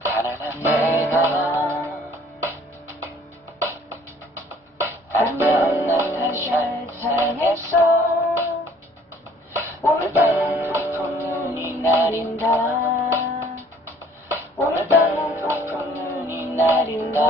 가난한 내가 안녕 나타샤를 사랑했어. 오늘 밤은 폭풍 눈이 내린다. 오늘 밤은 폭풍 눈이 내린다.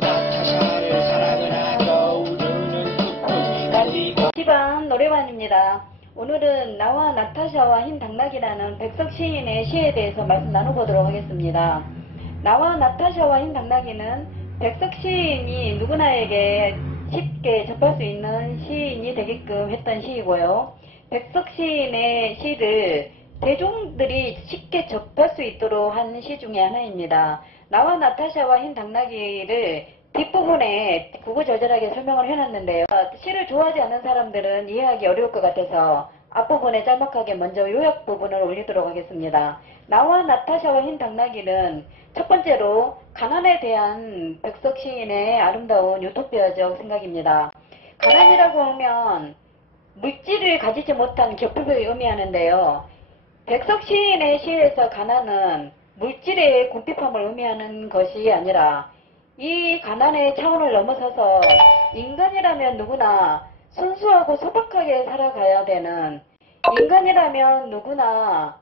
나타샤를 사랑을 하죠. 우르는 폭풍이 날리고. 집안 노래반입니다. 오늘은 나와 나타샤와 흰 당나귀라는 백석 시인의 시에 대해서 말씀 나눠보도록 하겠습니다. 나와 나타샤와 흰 당나귀는 백석 시인이 누구나에게 쉽게 접할 수 있는 시인이 되게끔 했던 시이고요. 백석 시인의 시를 대중들이 쉽게 접할 수 있도록 한 시 중에 하나입니다. 나와 나타샤와 흰 당나귀를 뒷부분에 구구절절하게 설명을 해놨는데요. 시를 좋아하지 않는 사람들은 이해하기 어려울 것 같아서 앞부분에 짤막하게 먼저 요약 부분을 올리도록 하겠습니다. 나와 나타샤와 흰 당나귀는 첫 번째로 가난에 대한 백석 시인의 아름다운 유토피아적 생각입니다. 가난이라고 하면 물질을 가지지 못한 격법을 의미하는데요. 백석 시인의 시에서 가난은 물질의 궁핍함을 의미하는 것이 아니라 이 가난의 차원을 넘어서서 인간이라면 누구나 순수하고 소박하게 살아가야 되는, 인간이라면 누구나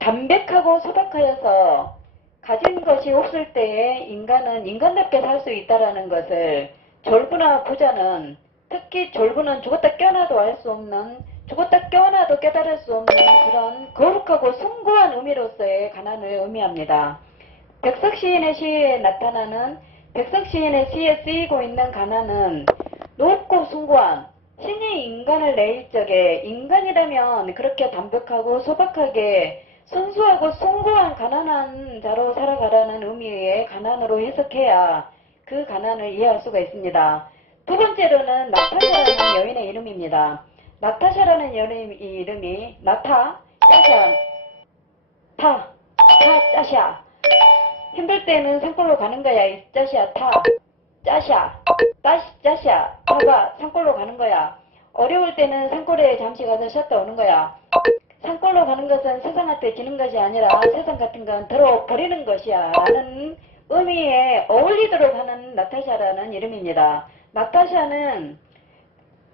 담백하고 소박하여서 가진 것이 없을 때에 인간은 인간답게 살 수 있다는 것을 졸부나 부자는, 특히 졸부는 죽었다 깨어나도 알 수 없는, 죽었다 깨어나도 깨달을 수 없는 그런 거룩하고 숭고한 의미로서의 가난을 의미합니다. 백석 시인의 시에 나타나는, 백석 시인의 시에 쓰이고 있는 가난은 높고 숭고한, 신이 인간을 내일 적에 인간이라면 그렇게 담백하고 소박하게 순수하고 숭고한 가난한 자로 살아가라는 의미의 가난으로 해석해야 그 가난을 이해할 수가 있습니다. 두 번째로는 나타샤라는 여인의 이름입니다. 나타샤라는 여인의 이름이 나타, 짜샤, 타, 짜샤. 힘들 때는 산골로 가는 거야. 이 짜샤, 타, 짜샤, 짜샤, 타가 산골로 가는 거야. 어려울 때는 산골에 잠시 가서 쉬었다 오는 거야. 산골로 가는 것은 세상한테 지는 것이 아니라 세상 같은 건 덜어버리는 것이야 라는 의미에 어울리도록 하는 나타샤라는 이름입니다. 나타샤는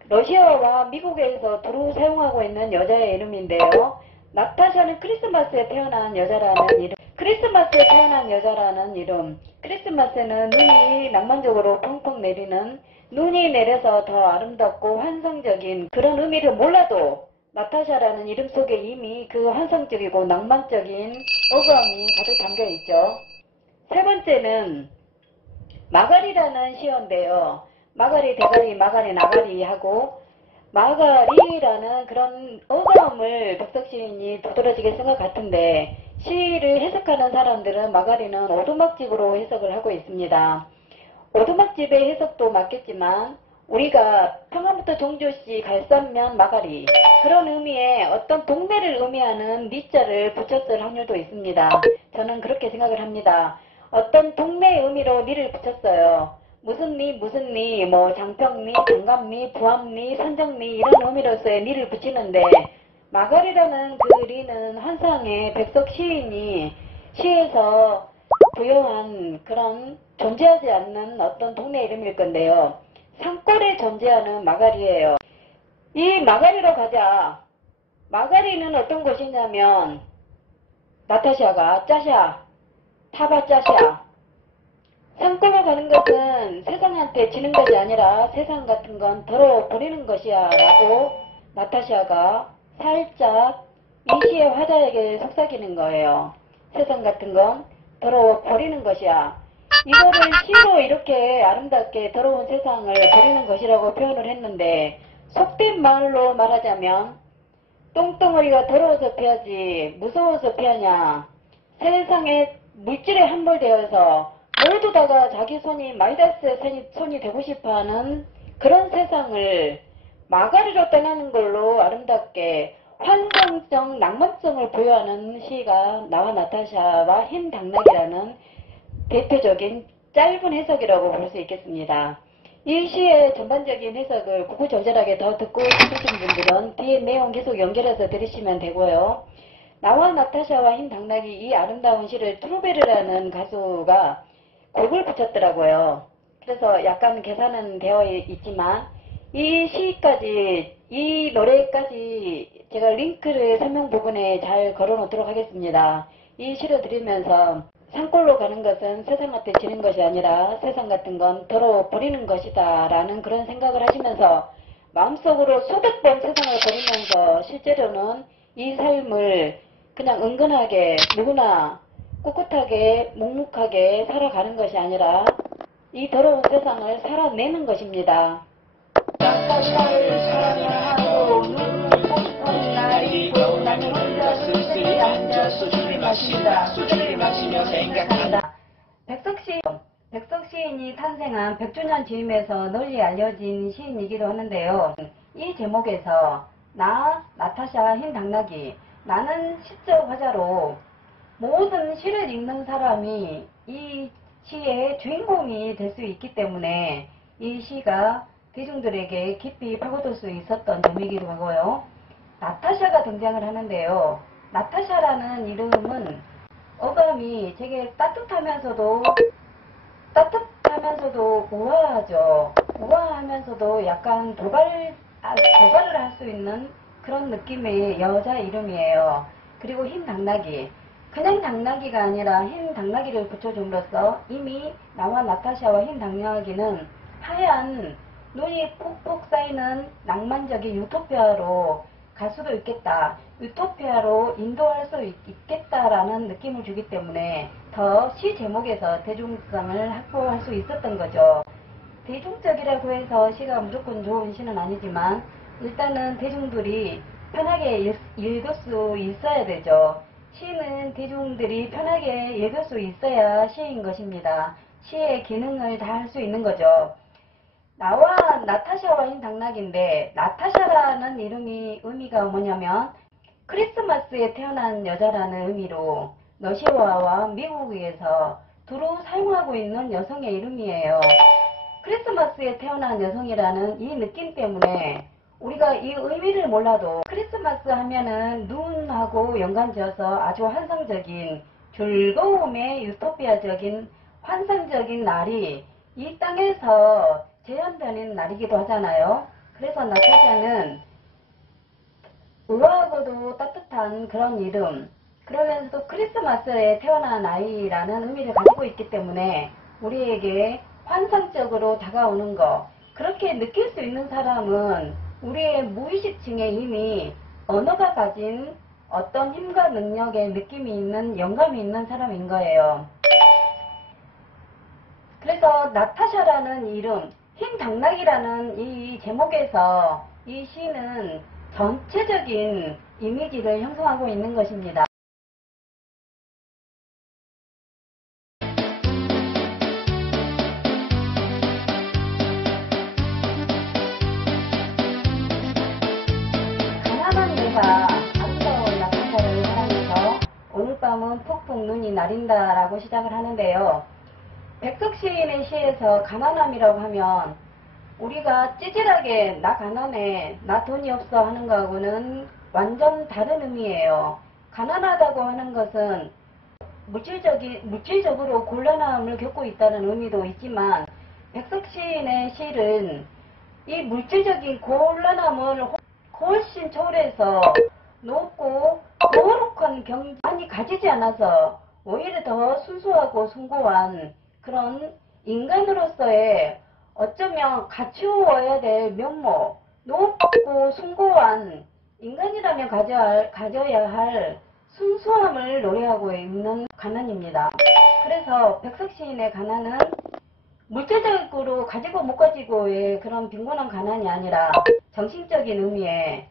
러시아와 미국에서 두루 사용하고 있는 여자의 이름인데요. 나타샤는 크리스마스에 태어난 여자라는 이름, 크리스마스에 태어난 여자라는 이름, 크리스마스는 눈이 낭만적으로 펑펑 내리는, 눈이 내려서 더 아름답고 환상적인 그런 의미를 몰라도 나타샤라는 이름 속에 이미 그 환상적이고 낭만적인 어감이 가득 담겨 있죠. 세 번째는 마가리라는 시어인데요. 마가리 대가리 마가리 나가리 하고 마가리라는 그런 어감을 백석 시인이 두드러지게 쓴 것 같은데 시를 해석하는 사람들은 마가리는 오두막집으로 해석을 하고 있습니다. 오두막집의 해석도 맞겠지만 우리가 평안부터 종주시 갈산면 마가리 그런 의미의 어떤 동네를 의미하는 미자를 붙였을 확률도 있습니다. 저는 그렇게 생각을 합니다. 어떤 동네 의미로 미를 붙였어요. 무슨 미, 뭐 장평리, 장감리, 부암리, 선정리 이런 의미로서의 미를 붙이는데 마가리라는 그 리는 환상의 백석 시인이 시에서 부여한 그런 존재하지 않는 어떤 동네 이름일 건데요. 산골에 존재하는 마가리예요. 이 마가리로 가자. 마가리는 어떤 곳이냐면 나타샤가 짜샤, 타바 짜샤. 산골로 가는 것은 세상한테 지는 것이 아니라 세상 같은 건 덜어버리는 것이야 라고 나타샤가 살짝 이 시의 화자에게 속삭이는 거예요. 세상 같은 건 덜어버리는 것이야. 이거를 시로 이렇게 아름답게 더러운 세상을 버리는 것이라고 표현을 했는데 속된 말로 말하자면 똥덩어리가 더러워서 피하지 무서워서 피하냐. 세상에 물질에 함몰되어서 모두 다가 자기 손이 마이다스의 손이 되고 싶어하는 그런 세상을 마가리로 떠나는 걸로 아름답게 환상적 낭만성을 부여하는 시가 나와 나타샤와 흰 당나귀라는 대표적인 짧은 해석이라고 볼 수 있겠습니다. 이 시의 전반적인 해석을 구구절절하게 더 듣고 싶으신 분들은 뒤에 내용 계속 연결해서 들으시면 되고요. 나와 나타샤와 흰 당나귀 이 아름다운 시를 트루베르라는 가수가 곡을 붙였더라고요. 그래서 약간 계산은 되어 있지만 이 시까지, 이 노래까지 제가 링크를 설명 부분에 잘 걸어 놓도록 하겠습니다. 이 시를 들으면서 산골로 가는 것은 세상한테 지는 것이 아니라 세상 같은 건 더러 버리는 것이다 라는 그런 생각을 하시면서 마음속으로 수백 번 세상을 버리면서 실제로는 이 삶을 그냥 은근하게 누구나 꿋꿋하게 묵묵하게 살아가는 것이 아니라 이 더러운 세상을 살아내는 것입니다. 나타샤를 사랑하고 눈을 펑펑 날리고 나는 혼자 쓸쓸히 앉아 소주를 마신다. 소주를 마시며 생각한다. 백석 시인이 탄생한 100주년 즈음에서 널리 알려진 시인이기도 하는데요. 이 제목에서 나, 나타샤, 흰 당나귀, 나는 시적 화자로 모든 시를 읽는 사람이 이 시의 주인공이 될 수 있기 때문에 이 시가 대중들에게 깊이 파고들 수 있었던 점이기도 하고요. 나타샤가 등장을 하는데요. 나타샤라는 이름은 어감이 되게 따뜻하면서도 우아하죠. 우아하면서도 약간 도발을 할 수 있는 그런 느낌의 여자 이름이에요. 그리고 흰 당나귀. 그냥 당나귀가 아니라 흰 당나귀를 붙여줌으로써 이미 나와 나타샤와 흰 당나귀는 하얀 눈이 푹푹 쌓이는 낭만적인 유토피아로 갈 수도 있겠다. 유토피아로 인도할 수 있겠다라는 느낌을 주기 때문에 더 시 제목에서 대중성을 확보할 수 있었던 거죠. 대중적이라고 해서 시가 무조건 좋은 시는 아니지만 일단은 대중들이 편하게 읽을 수 있어야 되죠. 시는 대중들이 편하게 읽을 수 있어야 시인 것입니다. 시의 기능을 다 할 수 있는 거죠. 나와 나타샤와 흰 당나귀인데 나타샤라는 이름이 의미가 뭐냐면 크리스마스에 태어난 여자라는 의미로 러시아와 미국에서 두루 사용하고 있는 여성의 이름이에요. 크리스마스에 태어난 여성이라는 이 느낌 때문에 우리가 이 의미를 몰라도 크리스마스 하면은 눈하고 연관지어서 아주 환상적인 즐거움의 유토피아적인 환상적인 날이 이 땅에서 재현되는 날이기도 하잖아요. 그래서 나타샤는 우아하고도 따뜻한 그런 이름, 그러면서도 크리스마스에 태어난 아이라는 의미를 가지고 있기 때문에 우리에게 환상적으로 다가오는 거, 그렇게 느낄 수 있는 사람은 우리의 무의식층에 이미 언어가 가진 어떤 힘과 능력의 느낌이 있는, 영감이 있는 사람인 거예요. 그래서 나타샤라는 이름, 흰 당나귀라는 이 제목에서 이 시는 전체적인 이미지를 형성하고 있는 것입니다. 가난한 내가 아름다운 나타샤를 사랑해서 오늘 밤은 푹푹 눈이 내린다라고 시작을 하는데요. 백석 시인의 시에서 가난함이라고 하면 우리가 찌질하게 나 가난해, 나 돈이 없어 하는 거하고는 완전 다른 의미예요. 가난하다고 하는 것은 물질적으로 곤란함을 겪고 있다는 의미도 있지만 백석 시인의 시는 이 물질적인 곤란함을 훨씬 초월해서 높고 거룩한 경지만이 가지지 않아서 오히려 더 순수하고 숭고한 그런 인간으로서의 어쩌면 갖추어야 될 면모, 높고 숭고한 인간이라면 가져야 할 순수함을 노래하고 있는 가난입니다. 그래서 백석 시인의 가난은 물질적으로 가지고 못 가지고의 그런 빈곤한 가난이 아니라 정신적인 의미의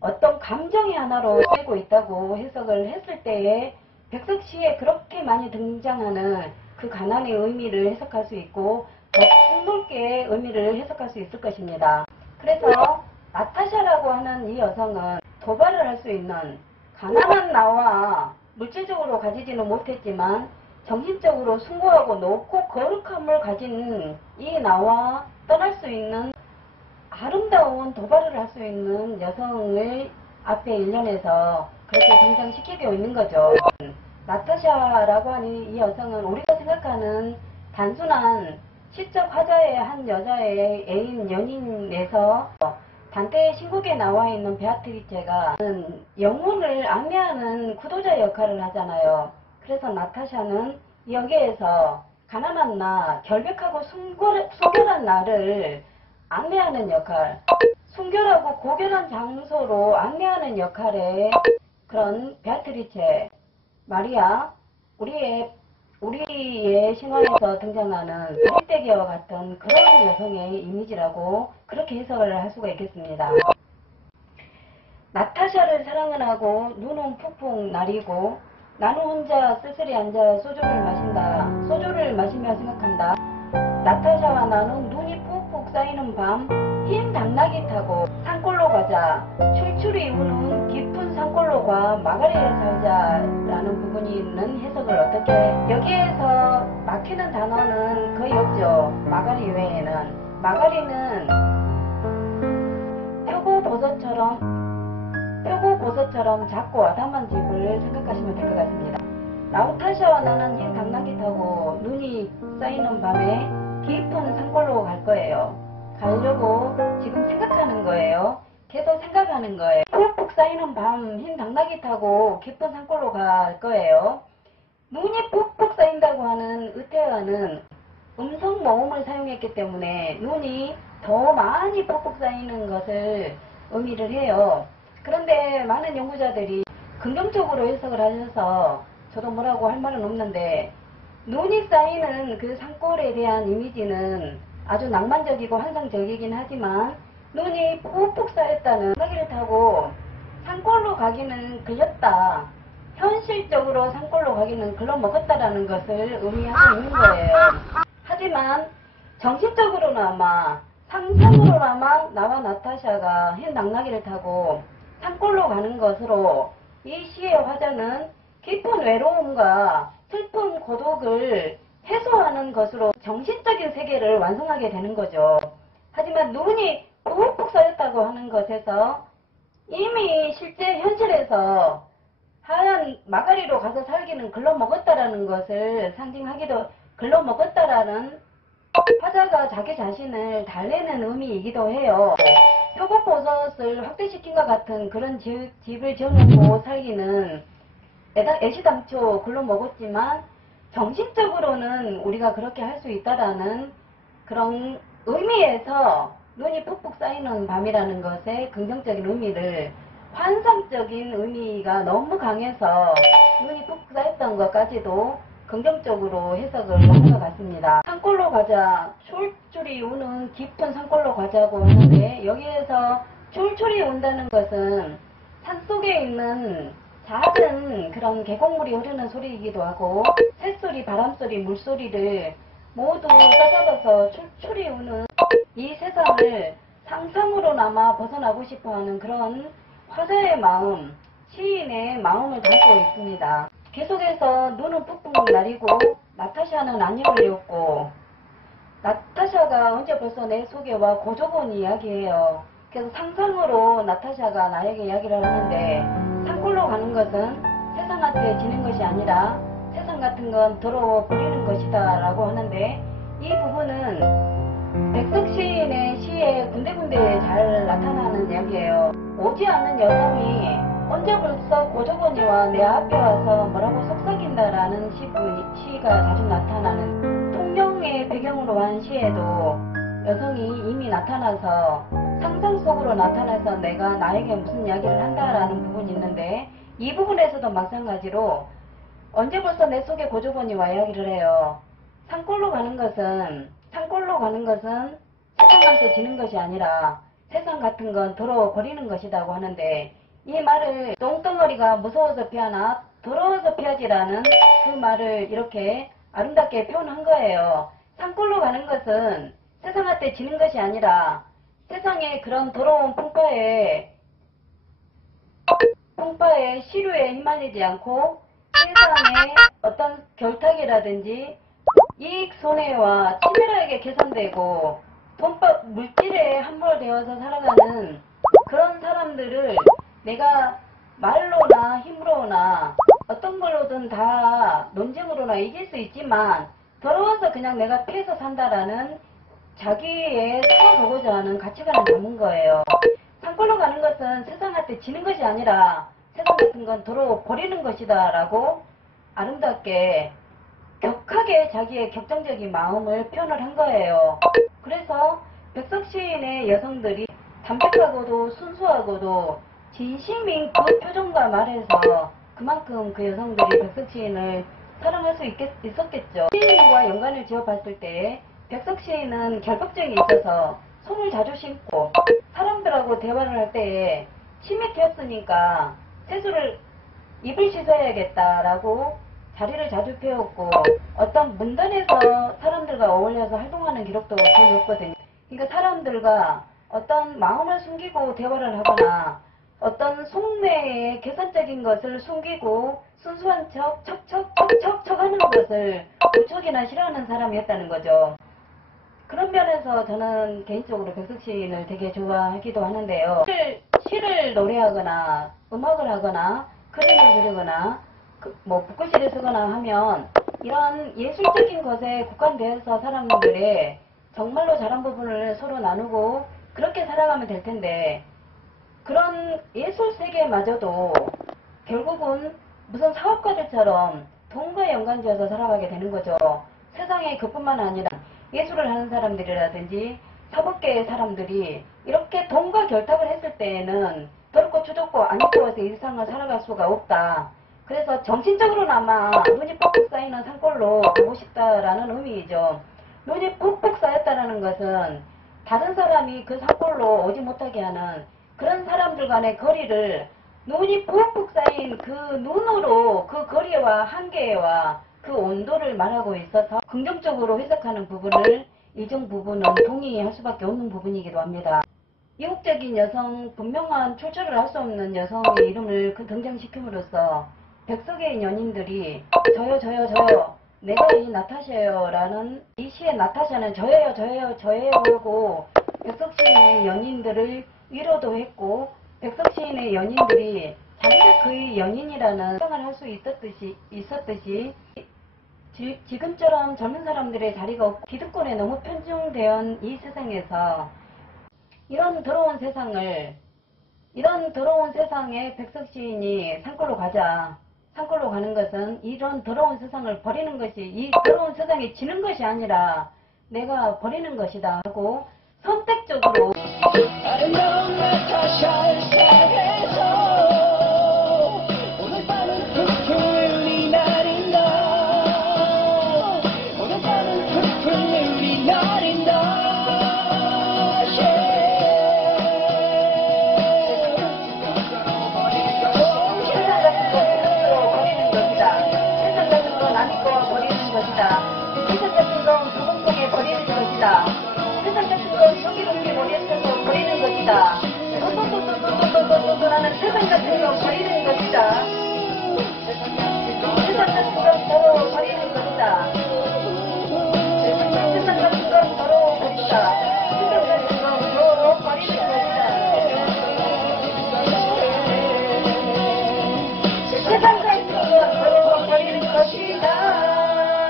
어떤 감정의 하나로 쓰이고 있다고 해석을 했을 때에 백석 시에 그렇게 많이 등장하는 그 가난의 의미를 해석할 수 있고 더 폭넓게 의미를 해석할 수 있을 것입니다. 그래서 나타샤라고 하는 이 여성은 도발을 할 수 있는 가난한 나와 물질적으로 가지지는 못했지만 정신적으로 숭고하고 높고 거룩함을 가진 이 나와 떠날 수 있는 아름다운 도발을 할 수 있는 여성을 앞에 일련에서 그렇게 등장시키고 있는 거죠. 나타샤라고 하는 이 여성은 우리가 생각하는 단순한 시적 화자의 한 여자의 애인 연인에서 단테의 신곡에 나와 있는 베아트리체가 영혼을 안내하는 구도자 역할을 하잖아요. 그래서 나타샤는 여기에서 가난한 나, 결백하고 순결한 나를 안내하는 역할, 순결하고 고결한 장소로 안내하는 역할의 그런 베아트리체, 마리아, 우리의 신화에서 등장하는 브리떼기와 같은 그런 여성의 이미지라고 그렇게 해석을 할 수가 있겠습니다. 나타샤를 사랑은 하고 눈은 푹푹 나리고 나는 혼자 쓸쓸히 앉아 소주를 마신다. 소주를 마시며 생각한다. 나타샤와 나는 눈이 푹푹 쌓이는 밤 흰 당나귀 타고 산골로 가자. 출출이 우는 깊은 산골로 가 마가리에 살자라는 부분이 있는 해석을 어떻게 여기에서 막히는 단어는 거의 없죠. 마가리 외에는. 마가리는 표고버섯처럼 작고 아담한 집을 생각하시면 될 것 같습니다. 나타샤와 나는 흰 당나귀 타고 눈이 쌓이는 밤에 깊은 산골로 갈 거예요. 가려고 지금 생각하는 거예요. 걔도 생각하는 거예요. 푹푹 쌓이는 밤 흰 당나귀 타고 깊은 산골로 갈 거예요. 눈이 푹푹 쌓인다고 하는 의태어는 음성 모음을 사용했기 때문에 눈이 더 많이 푹푹 쌓이는 것을 의미를 해요. 그런데 많은 연구자들이 긍정적으로 해석을 하셔서 저도 뭐라고 할 말은 없는데, 눈이 쌓이는 그 산골에 대한 이미지는 아주 낭만적이고 환상적이긴 하지만 눈이 푹푹 쌓였다는 당나귀를 타고 산골로 가기는 글렀다. 현실적으로 산골로 가기는 글러먹었다라는 것을 의미하고 있는 거예요. 하지만 정신적으로나마 상상으로나마 나와 나타샤가 흰 당나귀를 타고 산골로 가는 것으로 이 시의 화자는 깊은 외로움과 슬픔, 고독을 해소하는 것으로 정신적인 세계를 완성하게 되는 거죠. 하지만 눈이 푹푹 쌓였다고 하는 것에서 이미 실제 현실에서 하얀 마가리로 가서 살기는 글러먹었다라는 것을 상징하기도, 글러먹었다라는 화자가 자기 자신을 달래는 의미이기도 해요. 표고버섯을 확대시킨과 같은 그런 집을 지어놓고 살기는 애시당초 글러먹었지만 정신적으로는 우리가 그렇게 할 수 있다라는 그런 의미에서 눈이 푹푹 쌓이는 밤이라는 것의 긍정적인 의미를, 환상적인 의미가 너무 강해서 눈이 푹푹 쌓였던 것까지도 긍정적으로 해석을 하는 것 같습니다. 산골로 가자, 출출이 우는 깊은 산골로 가자고 하는데, 여기에서 출출이 운다는 것은 산속에 있는 작은 그런 계곡물이 흐르는 소리이기도 하고, 새소리, 바람소리, 물소리를 모두 따잡아서 출출이 우는 이 세상을 상상으로나마 벗어나고 싶어하는 그런 화자의 마음, 시인의 마음을 담고 있습니다. 계속해서 눈은 푹푹 나리고 나타샤는 안녕을 잃었고, 나타샤가 언제 벌써 내 속에 와 고조본 이야기예요. 그래서 상상으로 나타샤가 나에게 이야기를 하는데, 산골로 가는 것은 세상한테 지는 것이 아니라 세상 같은 건 더러워 버리는 것이다 라고 하는데, 이 부분은 백석 시인의 시에 군데군데 잘 나타나는 이야기예요. 오지 않는 여성이 언제 벌써 고조본이와 내 앞에 와서 뭐라고 속삭인다라는 시가 자주 나타나는, 통영의 배경으로 한 시에도 여성이 이미 나타나서 상상 속으로 나타나서 내가 나에게 무슨 이야기를 한다라는 부분이 있는데, 이 부분에서도 마찬가지로 언제 벌써 내 속에 고조본이 와 이야기를 해요. 산골로 가는 것은 세상한테 지는 것이 아니라 세상 같은 건 더러워 버리는 것이라고 하는데, 이 말을 똥덩어리가 무서워서 피하나 더러워서 피하지라는 그 말을 이렇게 아름답게 표현한 거예요. 산골로 가는 것은 세상한테 지는 것이 아니라 세상의 그런 더러운 풍파에 시류에 휘말리지 않고 세상의 어떤 결탁이라든지 이익 손해와 치밀하게 계산되고 돈법 물질에 함몰되어서 살아가는 그런 사람들을 내가 말로나 힘으로나 어떤 걸로든 다 논쟁으로나 이길 수 있지만 더러워서 그냥 내가 패서 산다라는 자기의 살아보고자 하는 가치관을 담은 거예요. 산골로 가는 것은 세상한테 지는 것이 아니라 세상 같은 건 더러워 버리는 것이다 라고 아름답게 격하게 자기의 격정적인 마음을 표현을 한 거예요. 그래서 백석 시인의 여성들이 담백하고도 순수하고도 진심인 그 표정과 말에서 그만큼 그 여성들이 백석 시인을 사랑할 수 있었겠죠. 시인과 연관을 지어봤을 때 백석 시인은 결벽증이 있어서 손을 자주 씻고 사람들하고 대화를 할 때에 치매 꼈으니까 세수를 입을 씻어야겠다라고 자리를 자주 피웠고 어떤 문단에서 사람들과 어울려서 활동하는 기록도 거의 없거든요. 그러니까 사람들과 어떤 마음을 숨기고 대화를 하거나 어떤 속내의 계산적인 것을 숨기고 순수한 척 하는 것을 무척이나 싫어하는 사람이었다는 거죠. 그런 면에서 저는 개인적으로 백석 시인을 되게 좋아하기도 하는데요. 시를 노래하거나 음악을 하거나 그림을 그리거나 붓글씨를 쓰거나 하면 이런 예술적인 것에 국한되어서 사람들의 정말로 잘한 부분을 서로 나누고 그렇게 살아가면 될 텐데 그런 예술 세계마저도 결국은 무슨 사업가들처럼 돈과 연관지어서 살아가게 되는 거죠. 세상에 그뿐만 아니라 예술을 하는 사람들이라든지 사법계의 사람들이 이렇게 돈과 결탁을 했을 때에는 더럽고 추잡고 안 이뻐서 일상을 살아갈 수가 없다. 그래서 정신적으로나마 눈이 뻑뻑 쌓이는 산골로 가고 싶다라는 의미이죠. 눈이 뻑뻑 쌓였다는 것은 다른 사람이 그 산골로 오지 못하게 하는 그런 사람들 간의 거리를 눈이 푹푹 쌓인 그 눈으로 그 거리와 한계와 그 온도를 말하고 있어서 긍정적으로 해석하는 부분을 일정 부분은 동의할 수밖에 없는 부분이기도 합니다. 이국적인 여성, 분명한 출처를 할 수 없는 여성의 이름을 등장시킴으로써 백석의 연인들이 저요 내가 이 나타샤요 라는 이 시의 나타샤는 저예요 하고 백석 시인의 연인들을 위로도 했고 백석 시인의 연인들이 자기가 그의 연인이라는 생각을 할 수 있었듯이 지금처럼 젊은 사람들의 자리가 없고 기득권에 너무 편중된 이 세상에서 이런 더러운 세상에 백석 시인이 산골로 가자. 산골로 가는 것은 이런 더러운 세상을 버리는 것이 이 더러운 세상에 지는 것이 아니라 내가 버리는 것이다 하고 선택적으로 아름다운 나타샤를 사랑해서 오늘 밤은 푸푸리 날인다. 오늘 밤은 푸푸리 날인다. 세상 같은 건 버리는 것이다.